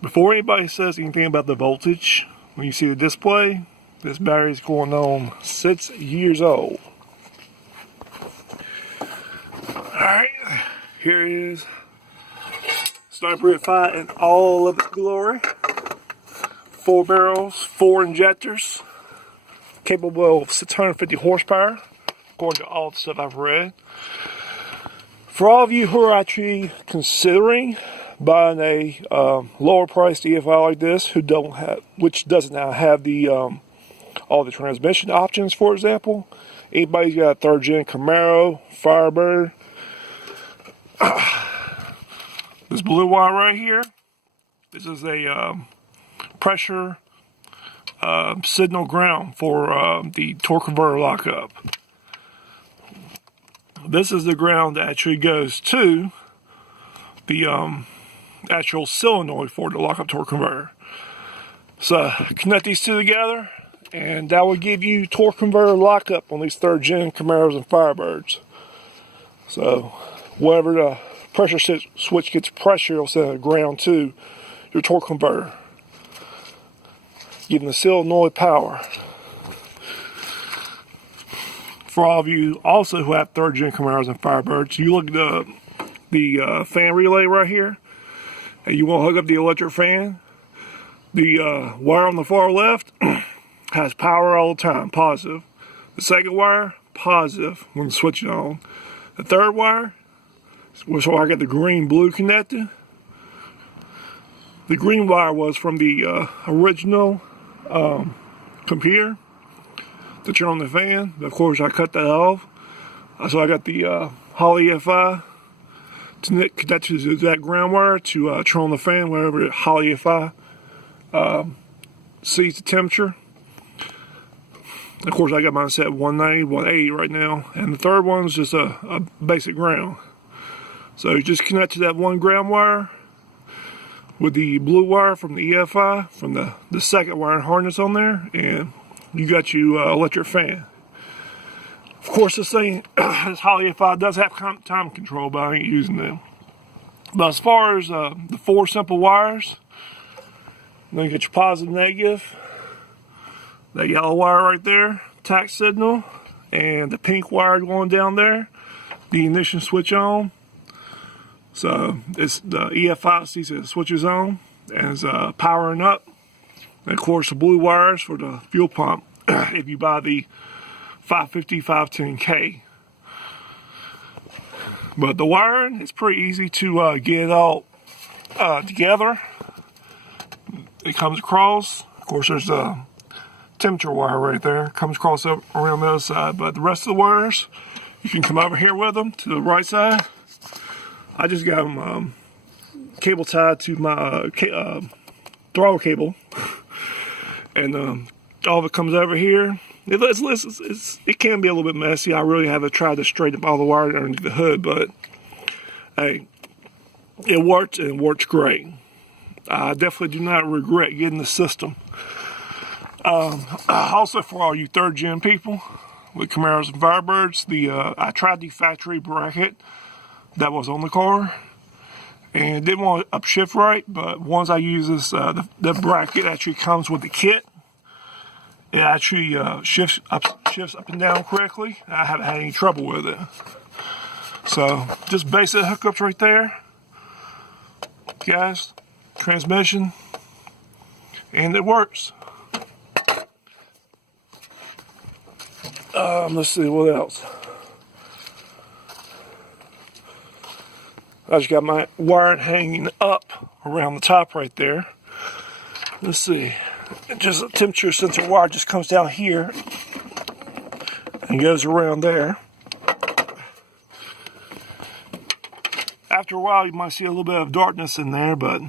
Before anybody says anything about the voltage, when you see the display, this battery is going on 6 years old. Alright, here is Sniper at 5 in all of its glory. 4 barrels, 4 injectors, capable of 650 horsepower, according to all the stuff I've read. For all of you who are actually considering buying a lower priced EFI like this, which doesn't now have the all the transmission options, for example. Anybody's got a 3rd gen Camaro, Firebird. This blue wire right here, this is a pressure signal ground for the torque converter lockup. This is the ground that actually goes to the actual solenoid for the lockup torque converter. So connect these two together, and that will give you torque converter lockup on these 3rd gen Camaros and Firebirds. So whenever the pressure switch gets pressure, it'll send a ground to your torque converter, giving the solenoid power. For all of you also who have 3rd gen Camaros and Firebirds, you look at the fan relay right here, and you want to hook up the electric fan. The wire on the far left has power all the time, positive. The second wire, positive when the switch is on. The third wire, so I got the green-blue connected. The green wire was from the original computer to turn on the fan. Of course, I cut that off. So I got the Holley FI to connect to that ground wire to turn on the fan wherever the Holley FI sees the temperature. Of course, I got mine set 190, 180 right now. And the third one is just a basic ground. So you just connect to that one ground wire with the blue wire from the EFI, from the second wire harness on there, and you got your electric fan. Of course, this this Holley FI does have time control, but I ain't using them. But as far as the 4 simple wires, then you get your positive, negative, that yellow wire right there, tact signal, and the pink wire going down there, the ignition switch on. So it's the EFI sees it switches on and is powering up. And of course the blue wires for the fuel pump if you buy the 550, 510K. But the wiring, it's pretty easy to get it all together. It comes across. Of course there's a temperature wire right there. Comes across up around the other side. But the rest of the wires, you can come over here with them to the right side. I just got them cable tied to my throttle cable, and all of it comes over here. It can be a little bit messy. I really haven't tried to straighten up all the wires underneath the hood, but hey, it worked, and it works great. I definitely do not regret getting the system. Also, for all you 3rd gen people with Camaros and Firebirds, I tried the factory bracket that was on the car, and didn't want to upshift right, but once I use this, the bracket actually comes with the kit. It actually shifts up and down correctly. I haven't had any trouble with it. So just basic hookups right there, gas, transmission, and it works. Let's see what else. I just got my wiring hanging up around the top right there. Let's see. Just a temperature sensor wire just comes down here and goes around there. After a while, you might see a little bit of darkness in there, but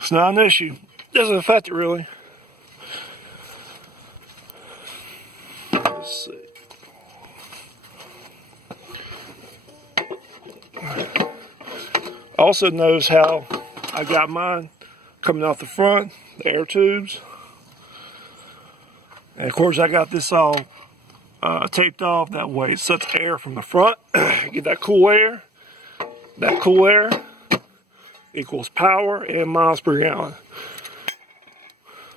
it's not an issue. Doesn't affect it really. Let's see. Also notice how I got mine coming off the front, the air tubes. And of course I got this all taped off that way. It sucks air from the front. Get that cool air. That cool air equals power and miles per gallon.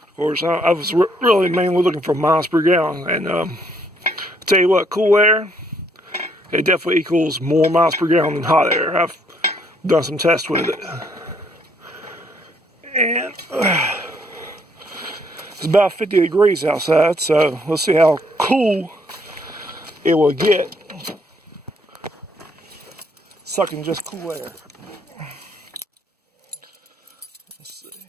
Of course, I was really mainly looking for miles per gallon, and I'll tell you what, cool air, it definitely equals more miles per gallon than hot air. I've done some tests with it, and it's about 50 degrees outside, so let's see how cool it will get sucking just cool air. Let's see.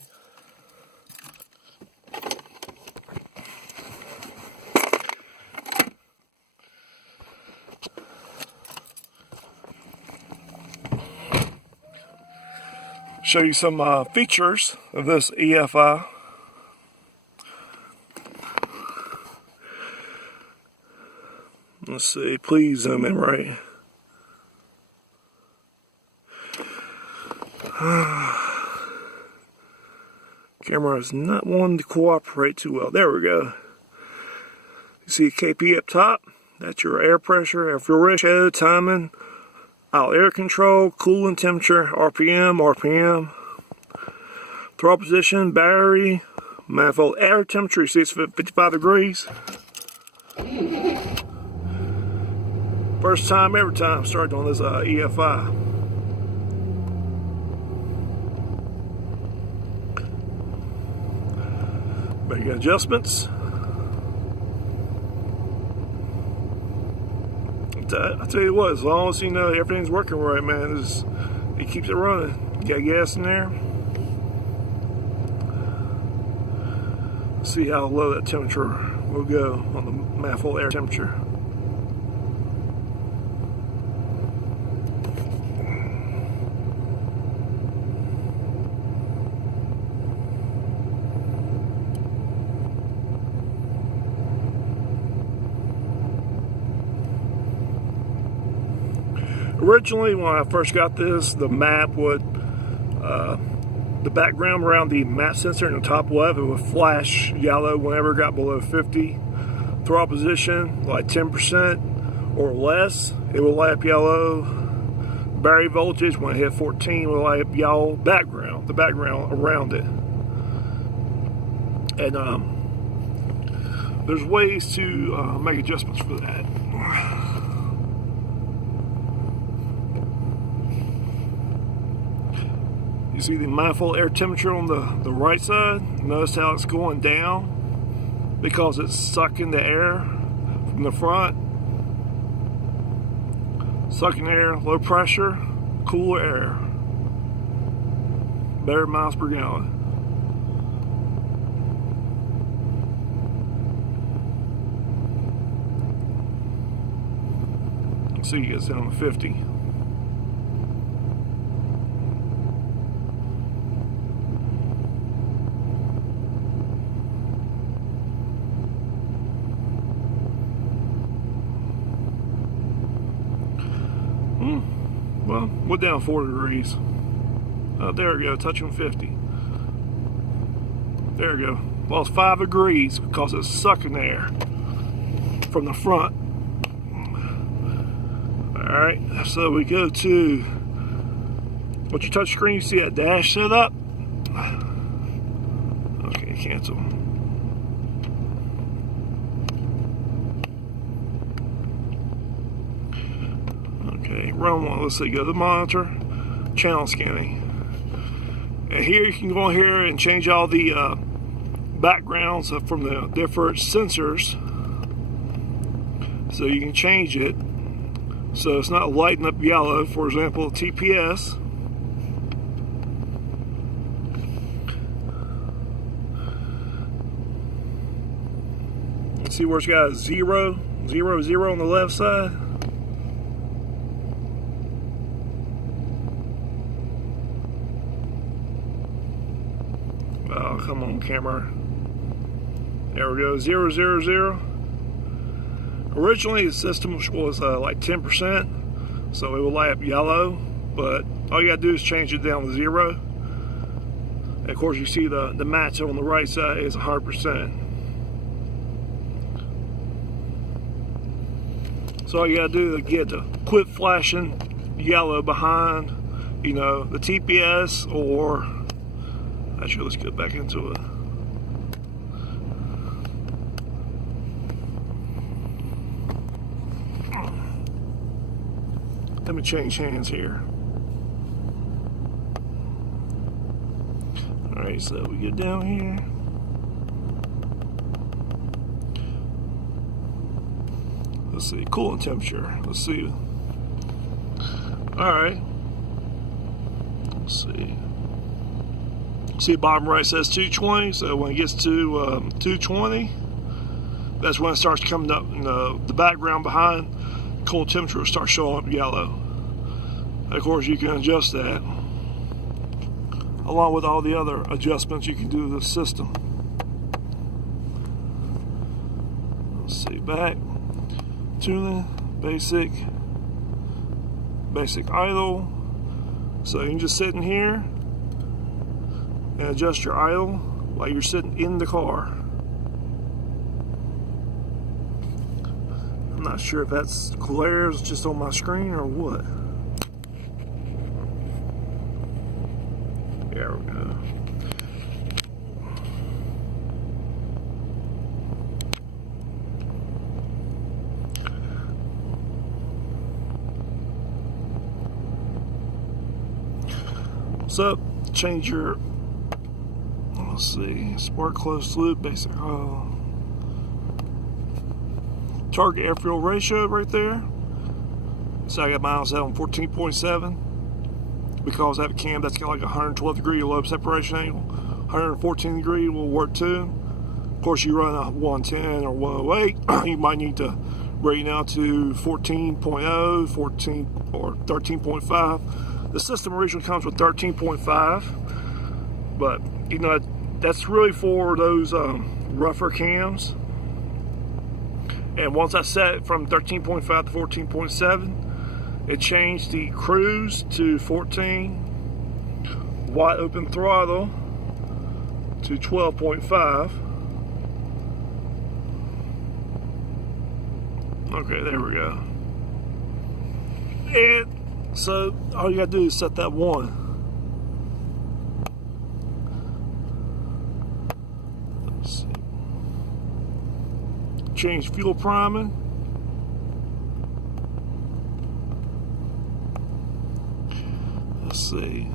Show you some features of this EFI. Let's see, please zoom in right. Camera is not wanting to cooperate too well. There we go. You see KP up top? That's your air pressure, air fuel ratio, timing, out air control, coolant temperature, RPM, throttle position, battery, manifold air temperature. You see it's 55 degrees. First time, every time starting on this EFI. But you got adjustments. I tell you what, as long as you know everything's working right, man, it keeps it running. You got gas in there. See how low that temperature will go on the manifold air temperature. Originally, when I first got this, the map would, the background around the map sensor in the top left, it would flash yellow whenever it got below 50. Throttle position, like 10% or less, it will light up yellow. Battery voltage, when it hit 14, it will light up yellow. The background around it. And there's ways to make adjustments for that. You see the manifold air temperature on the right side. Notice how it's going down because it's sucking the air from the front. Sucking air, low pressure, cooler air. Better miles per gallon. See, it gets down to 50. Well, we're down 4 degrees. There we go, touching 50. There we go. Lost 5 degrees because it's sucking air from the front. Alright, so we go to, with your touch screen, you see that dash set up. Okay, cancel. Okay, run one. Let's see, go to the monitor, channel scanning. And here you can go in here and change all the backgrounds from the different sensors. So you can change it so it's not lighting up yellow. For example, TPS. You see where it's got a 0, 0, 0 on the left side? Oh, come on, camera. There we go, 0, 0, 0. Originally, the system was like 10%, so it will light up yellow, but all you gotta do is change it down to 0. And of course, you see the match on the right side is 100%. So all you gotta do is get to quit flashing yellow behind you know, the TPS, or actually let's get back into it. Let me change hands here. Alright, so we get down here. Let's see, coolant temperature. Let's see. Alright. Let's see. See, bottom right says 220, so when it gets to 220, that's when it starts coming up in the background behind. Coolant temperature will start showing up yellow. Of course, you can adjust that along with all the other adjustments you can do to the system. Let's see, back, tuning, basic idle. So you can just sit in here and adjust your idle while you're sitting in the car. I'm not sure if that's glares just on my screen or what. There we go. So, change your, let's see, spark closed loop, basic, target air fuel ratio right there. So I got mine set on 14.7 because I have a cam that's got like 112 degree lobe separation angle. 114 degree will work too. Of course, you run a 110 or 108, you might need to rate now to 14.0, 14 or 13.5. The system originally comes with 13.5, but you know that's really for those rougher cams. And once I set it from 13.5 to 14.7, it changed the cruise to 14, wide open throttle to 12.5. Okay, there we go. And so all you gotta do is set that one. Let's see. Change fuel priming. Let's see.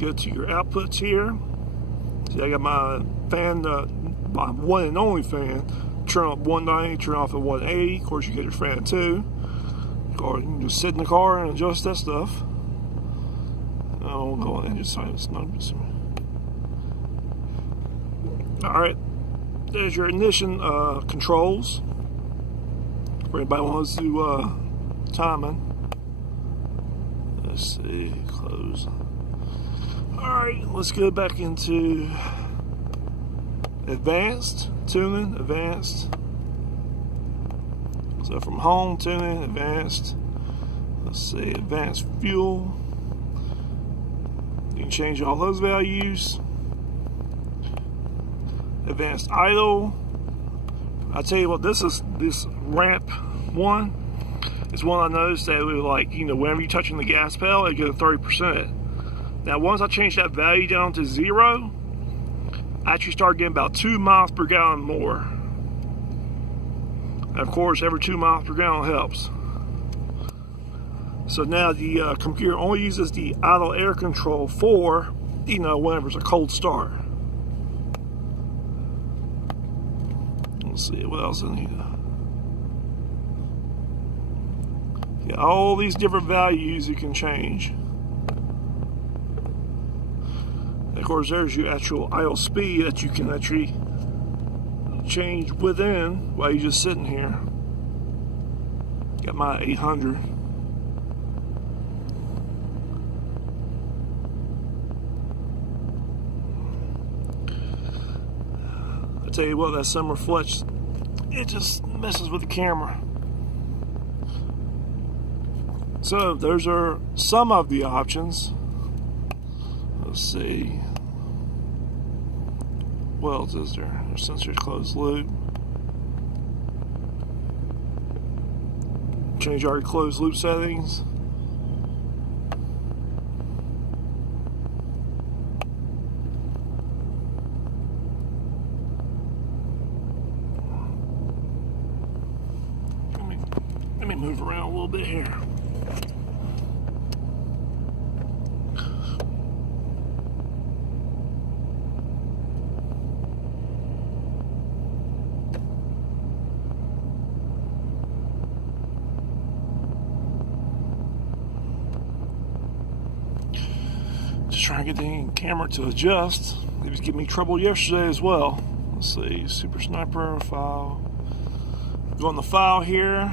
Go to your outputs here. See, I got my fan, my one and only fan. Turn up 190, turn off at 180. Of course, you get your fan too. Or you can just sit in the car and adjust that stuff. Oh, go on, engine silence. Alright, there's your ignition controls. For anybody who wants to timing. Let's see, close. Alright, let's go back into advanced tuning, advanced. So from home, tuning, advanced. Let's see, advanced fuel. You can change all those values. Advanced idle. I tell you what, this ramp one is one I noticed that it was like, you know, whenever you're touching the gas pedal, it goes 30%. Now, once I changed that value down to 0, I actually started getting about 2 miles per gallon more. Of course, every 2 miles per gallon helps. So now the computer only uses the idle air control for, you know, whenever it's a cold start. Let's see, what else in here? Yeah, all these different values you can change. And of course, there's your actual idle speed that you can actually change within while you're just sitting here. Got my 800. I tell you what, that summer fletch, it just messes with the camera. So those are some of the options. Let's see. What else is there? Sensors closed loop. Change our closed loop settings. around a little bit here. Just trying to get the camera to adjust. It was giving me trouble yesterday as well. Let's see, Super Sniper file. Go on the file here,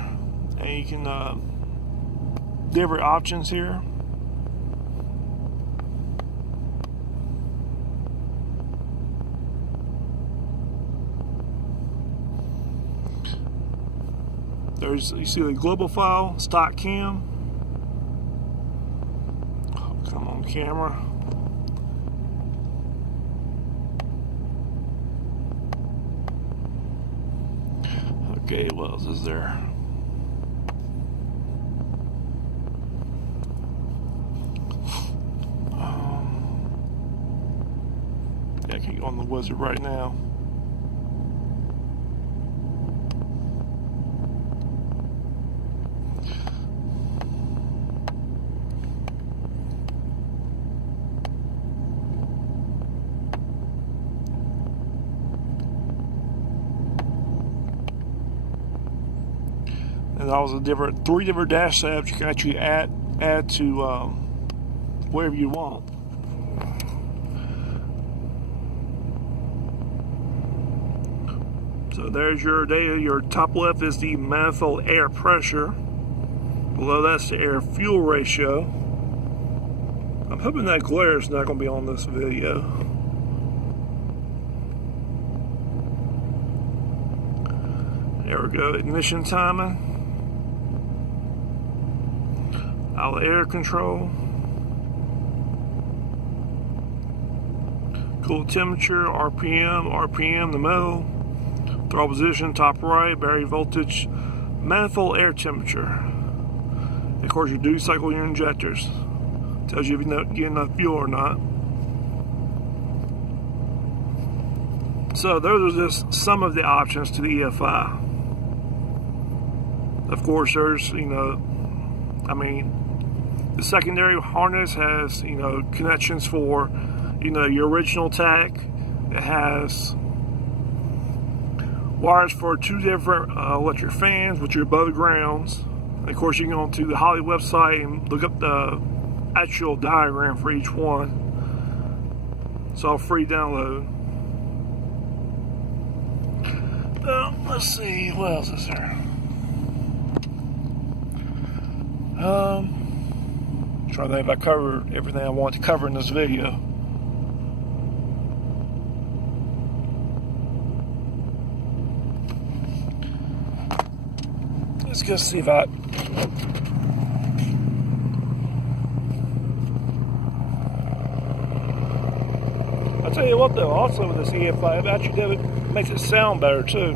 and you can different options here. There's, you see the global file, stock cam. Oh, come on, camera. Okay, what else is there? Yeah, I can't go on the wizard right now. And that was three different dash tabs you can actually add to wherever you want. So there's your data. Your top left is the manifold air pressure. Below that's the air fuel ratio. I'm hoping that glare is not going to be on this video. There we go. Ignition timing. Out air control, cool temperature, RPM, the middle, throttle position, top right, battery voltage, manifold air temperature. And of course, you do cycle your injectors. Tells you if you get enough fuel or not. So those are just some of the options to the EFI. Of course, there's, the secondary harness has, connections for, your original tach. It has wires for two different electric fans, which are above the grounds. And of course, you can go to the Holley website and look up the actual diagram for each one. It's all free download. Let's see, what else is there? Trying to think if I covered everything I want to cover in this video. Let's go see if I'll tell you what though, also with this EFI, it actually makes it sound better too.